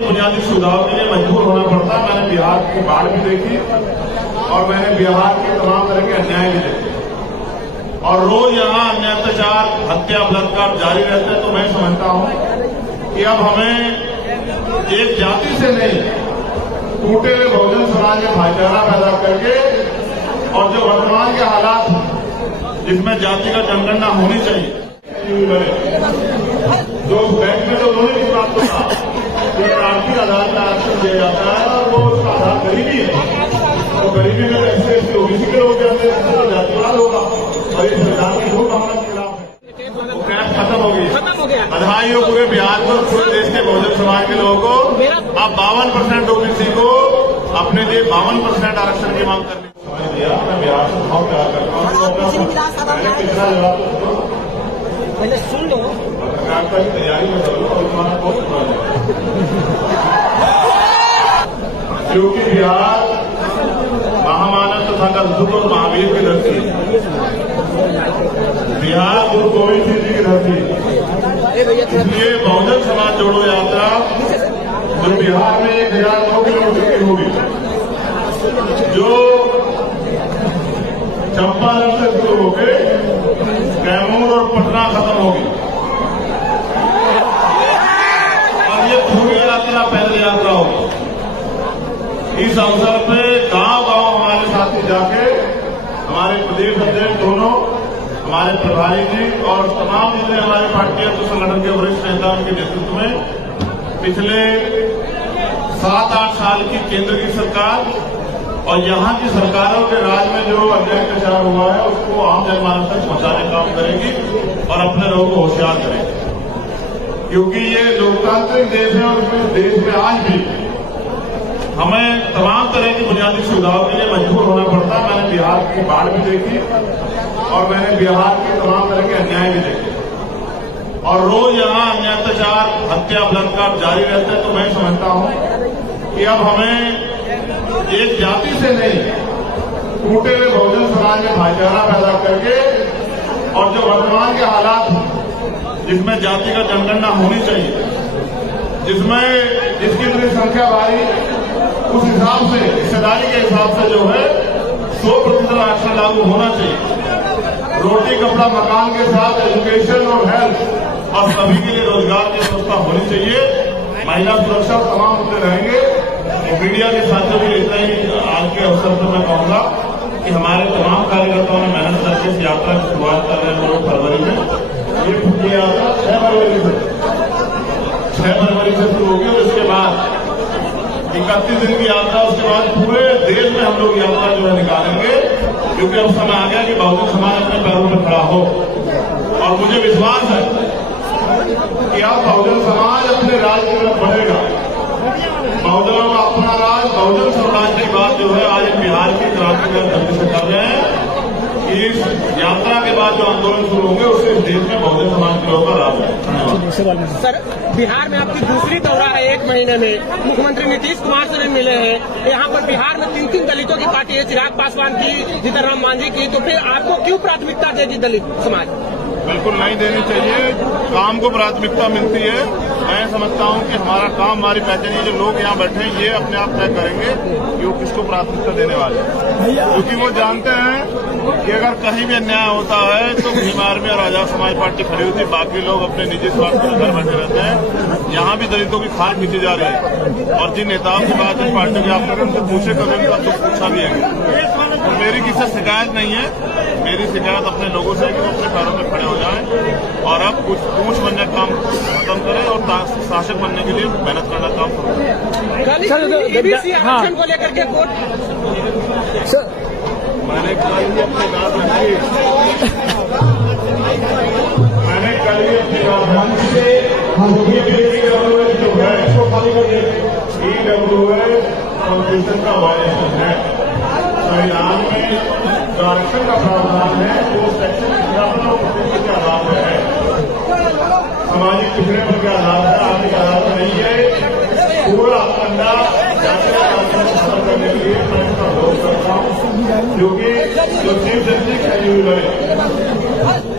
बुनियादी सुविधाओं के लिए मजबूर होना पड़ता। मैंने बिहार की बाढ़ भी देखी और मैंने बिहार के तमाम तरह के अन्याय भी देखे और रोज यहाँ अन्य अत्याचार, हत्या, बलात्कार जारी रहते हैं। तो मैं समझता हूँ कि अब हमें एक जाति से नहीं, टूटे हुए बहुजन समाज में भाईचारा पैदा करके और जो वर्तमान के हालात जिसमें जाति का जनगणना होनी चाहिए, जो बैंक में तो उन्होंने इस बात को कहा कि आर्थिक आधार पर आरक्षण दिया जाता है और वो उसका आधार गरीबी है। तो गरीबी में ऐसे ओबीसी के लोग जाते हैं तो जातिवाद होगा और ये संविधान की मूल भावना के खिलाफ है। वो कैद खत्म हो गई। बधाई हो पूरे बिहार को, पूरे देश के बहुजन समाज के लोगों को। अब 52% ओबीसी को अपने लिए 52% आरक्षण की मांग करने दिया। मैं बिहार से बहुत प्यार करता हूँ। पिछला जवाब पहले सुन लो, पत्रकारिता की तैयारी में करूँ और तुम्हारा बहुत क्योंकि बिहार महामानव तथा अद्भुत और महावीर की धरती है। बिहार गुरु गोविंद सिंह जी की धरती है। इसलिए बहुजन समाज जोड़ो यात्रा जो बिहार में 1002 किलोमीटर की होगी, जो चंपारण से शुरू होकर कैमूर और पटना खत्म होगी और ये पूरी यात्रा पैदल यात्रा होगी। इस अवसर पे गांव-गांव हमारे साथी जाके हमारे प्रदेश अध्यक्ष दोनों, हमारे प्रभारी जी और तमाम जितने हमारे पार्टी और संगठन के वरिष्ठ नेता उनके नेतृत्व में पिछले 7-8 साल की केंद्र की सरकार और यहाँ की सरकारों के राज में जो अन्याय अत्याचार हुआ है उसको आम जनमानस तक पहुंचाने का काम करेगी और अपने लोगों को होशियार करेगी। क्योंकि ये लोकतांत्रिक देश है और इस देश में आज भी हमें तमाम तरह की बुनियादी सुविधाओं के लिए मजबूर होना पड़ता। मैंने बिहार की बाढ़ भी देखी और मैंने बिहार के तमाम तरह के अन्याय भी देखे और रोज यहाँ अन्य अत्याचार, हत्या, बलात्कार जारी रहते हैं। तो मैं समझता हूँ कि अब हमें एक जाति से नहीं, टूटे हुए बहुजन समाज में भाईचारा पैदा करके और जो वर्तमान के हालात जिसमें जाति का जनगणना होनी चाहिए, जिसमें जिसकी इतनी संख्या भारी, उस हिसाब से हिस्सेदारी के हिसाब से जो है 100% आरक्षण लागू होना चाहिए। रोटी, कपड़ा, मकान के साथ एजुकेशन और हेल्थ और सभी के लिए रोजगार की व्यवस्था होनी चाहिए। महिला सुरक्षा तमाम मुद्दे रहेंगे। मीडिया के साथियों भी इतना ही आज के अवसर पर मैं कहूंगा कि हमारे तमाम कार्यकर्ताओं ने मेहनत करके इस यात्रा की शुरुआत कर रहे हैं 2 फरवरी में। ये यात्रा 6 फरवरी से शुरू होगी और उसके बाद 31 दिन की यात्रा, उसके बाद पूरे देश में हम लोग यात्रा जो है निकालेंगे। क्योंकि अब समय आ गया कि बहुजन समाज अपने पैरों पर खड़ा हो और मुझे विश्वास है कि अब बहुजन समाज अपने राज्य की तरफ बढ़ेगा। बहुजनों का अपना राज, बहुजन समाज की बात जो है आज बिहार की क्रांतिकारी धरती से कर रहे हैं। इस यात्रा के बाद जो आंदोलन शुरू होंगे उससे इस देश में बहुजन समाज के लोगों का राज है। सर, बिहार में आपकी दूसरी दौरा है 1 महीने में। मुख्यमंत्री नीतीश कुमार से भी मिले हैं। यहाँ पर बिहार में 3 दलितों की पार्टी है, चिराग पासवान की, जीतनराम मांझी की। तो फिर आपको क्यों प्राथमिकता देगी दलित समाज? बिल्कुल नहीं देनी चाहिए। काम को प्राथमिकता मिलती है। मैं समझता हूं कि हमारा काम, हमारी पहचान, ये जो लोग यहाँ बैठे हैं ये अपने आप तय करेंगे कि वो किसको प्राथमिकता देने वाले हैं। क्योंकि वो जानते हैं कि अगर कहीं भी अन्याय होता है तो भीम आर्मी और आजाद समाज पार्टी खड़ी होती है, बाकी लोग अपने निजी स्वार्थ में घर बैठे रहते हैं। यहाँ भी दलितों की खाल खींची जा रही है और जिन नेताओं की बात इस पार्टी की आप करें उनसे पूछे कभी उनका तो पूछा भी है। और मेरी किसी से शिकायत नहीं है। मेरी शिकायत अपने लोगों से है कि वो अपने पैरों में खड़े हो जाएं और अब कुछ पूछ बनने का काम खत्म करें और शासक बनने के लिए मेहनत करना काम करें। आरक्षण को लेकर के मैंने कल ही अपनी बात रखी। मैंने कल ही अपनी राजधानी से EWS जो है इसको खाली कर दिया। EWS कॉन्स्टिट्यूशन का वायलेशन है। संविधान में जो आरक्षण का प्रावधान है वो सेक्शन 53 के आधार पर है। सामाजिक पिछड़े पर के आधार पर, आर्थिक आधार पर नहीं है। पूरा अंडा जाति का आरक्षण खत्म करने के लिए मैं इसका विरोध करता हूँ। क्योंकि जो चीफ जस्टिस है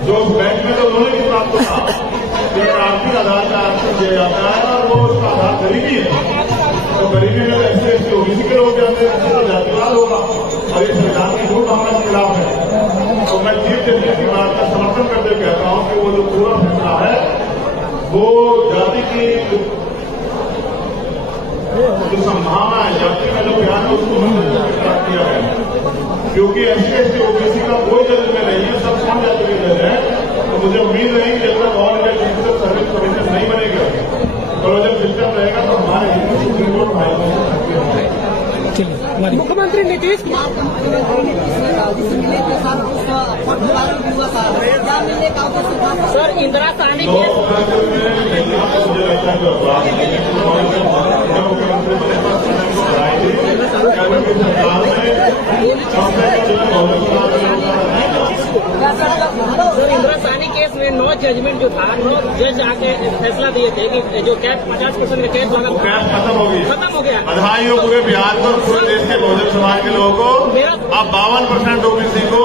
जो बैंक में तो उन्होंने इस बात को कहा केवल आर्थिक आधार का आरक्षण दिया जाता है और वो उसका आधार गरीबी है। तो गरीबी में ऐसे ऐसे ओबीसी के लोग जाते हैं तो जातिवाद होगा और ये संविधान की मूल भावना के खिलाफ है। तो मैं चीफ जस्टिस की बात का समर्थन करते हुए कहता हूं कि वो जो पूरा फैसला है वो जाति की जो संभावना है, जाति का जो प्यार है उसको किया गया, क्योंकि एससी ओबीसी का कोई जज में नहीं है, सब कौन जाति के जज है। तो मुझे उम्मीद नहीं कि जब तक all India judicial service commission नहीं बनेगा तो जब सिस्टम रहेगा तो हमारे हिंदू सुप्रीम कोर्ट भाई मुख्यमंत्री नीतीश सर इंदिरा साहनी मुझे सर इंदिरा साहनी केस में 9 जजमेंट जो था 9 जज आके फैसला दिए थे कि जो कैप 50% का कैप वाला कैप खत्म हो गया। गया। बधाई हो पूरे बिहार को, पूरे देश के बहुजन समाज के लोगों को। अब 52% ओबीसी को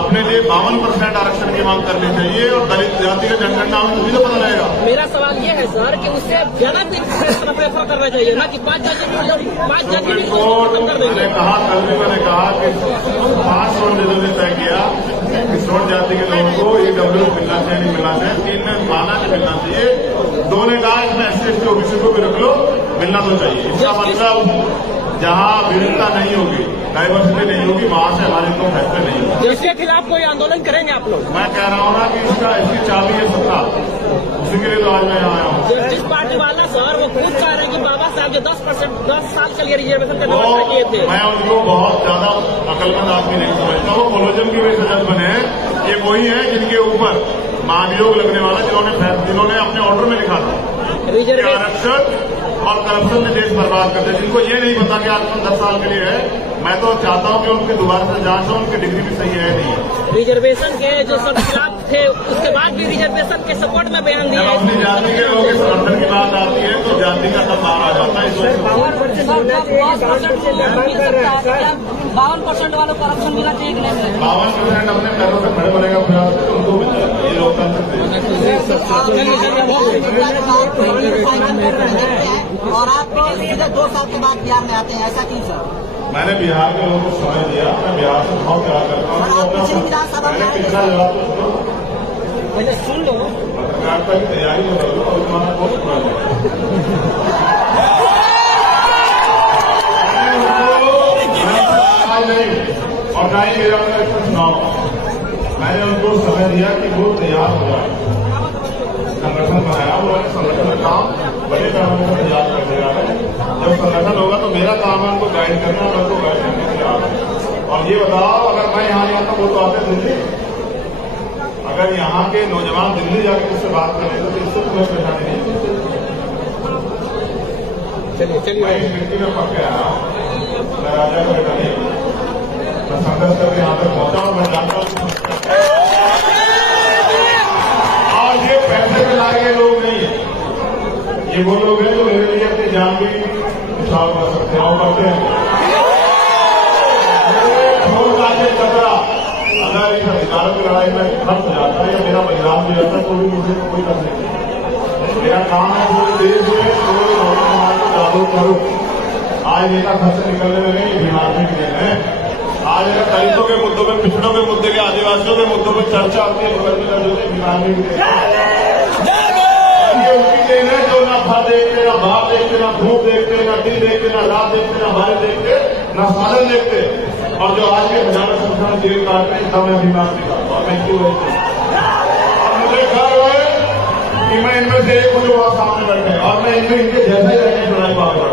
अपने लिए 52% आरक्षण की मांग करनी चाहिए और दलित जाति का जनगणना में तभी तो पता लगेगा। मेरा सवाल ये है सर कि उससे ज्यादा प्रेफर करना चाहिए ना कि 5 जज कोर्ट मैंने कहा, कल भी मैंने कहा कि 5 सोन जजों ने तय किया कि सोन जाति के लोगों को ईडब्ल्यू मिलना चाहिए, नहीं मिलना चाहिए, 3 में माना कि मिलना चाहिए। 2 ने कहा इसमें एससी ओबीसी को भी रख लो, मिलना तो चाहिए। इसका मतलब जहां विविधता नहीं होगी, डाइवर्सिटी नहीं होगी, वहां से हमारे को फैसले नहीं होंगे। इसके खिलाफ कोई आंदोलन करेंगे आप लोग? मैं कह रहा हूं ना कि इसकी चाबी है सत्ता, उसी के लिए तो आज मैं यहाँ आया हूँ। जिस पार्टी वाला सर वो खुद कह रहे हैं कि बाबा साहब जो 10 साल के लिए रिजर्वेशन का व्यवस्था किए थे। मैं उनको बहुत ज्यादा अकलमंद आदमी नहीं समझता। वो कोलोजम की वजह से जज बने हैं। ये वही है जिनके ऊपर महाभियोग लगने वाला, जिन्होंने अपने ऑर्डर में लिखा था आरक्षण और करप्शन में देश बर्बाद करते, जिनको ये नहीं पता कि आरक्षण 10 साल के लिए है। मैं तो चाहता हूं कि उनके दोबारा से जांच हो, उनकी डिग्री भी सही है नहीं है। रिजर्वेशन के जो सब खिलाफ थे उसके बाद भी रिजर्वेशन के सपोर्ट में बयान दिया। जब अपनी जाति के लोगों के समर्थन की बात आती है तो जाति का सब बाहर आ जाता है। इस वजह से 52% वालों को आरक्षण मिला चाहिए कि नहीं? 52% अपने पैरों से खड़े बनेगा प्रयास से उनको मिल जाएगा। ये लोकतंत्र और आप सीधे 2 साल के बाद बिहार में आते हैं, ऐसा क्यों सर? मैंने बिहार के लोगों को समय दिया, मैं बिहार से बहुत प्यार करता हूँ। मैंने पिछला जवाब तो सुनो, पहले सुन लो। पत्रकारिता की तैयारी तो कर लो और तुम्हारा बहुत नहीं और ना ही मेरा चुनाव। मैंने उनको समय दिया कि वो तैयार हो जाए, संगठन बनाया, उन्होंने संगठन काम बड़े पैमाने पर तैयार कर दिया है। जब संगठन होगा तो मेरा काम है उनको गाइड करना, मैं उनको गाइड करने के लिए आ रहा हूं। और ये बताओ, अगर मैं यहाँ नहीं आता वो तो आते दिल्ली, अगर यहाँ के नौजवान दिल्ली जाकर उससे बात करें तो इससे तुम्हें परेशानी नहीं। चलिए मैं इस मिट्टी में पक गया, मैं राजा का बेटा नहीं, मैं संघर्ष करके यहाँ तक पहुंचा और मैं जानता हूँ। और ये पैसे में लाए गए लोग नहीं है, ये वो लोग हैं जो मेरे लिए अपनी जान भी उछाल कर सकते हैं और करते हैं। खतरा अगर इस अधिकारों की लड़ाई में खत्म हो जाता है या मेरा बलिदान भी जाता है तो भी मुझे कोई कर नहीं। मेरा काम है पूरे देश में पूरे समाज को जागरूक करूं। आज नेता घर से निकलने में नहीं, बीमार में भी हैं। आज अगर दलितों के मुद्दों में, पिछड़ों के मुद्दे के, आदिवासियों के मुद्दों पर चर्चा होती है, बगल में जो बीमार में भी उनकी देन है जो ना फल देखते, ना बाप देखते, ना धूप देखते, ना दिन देखते, ना रात देखते, ना बारिश देखते, ना साधन देखते, और जो आज के हजारों संख्या में जेल काट रहे हैं, तब मैं बीमार निकालता हूँ। मैं क्यों और मुझे गर्व है कि मैं इनमें से एक हूँ जो वहां सामने बैठे हैं और मैं इनमें इनके जैसा ही रहने चुनाव पा रहा हूँ।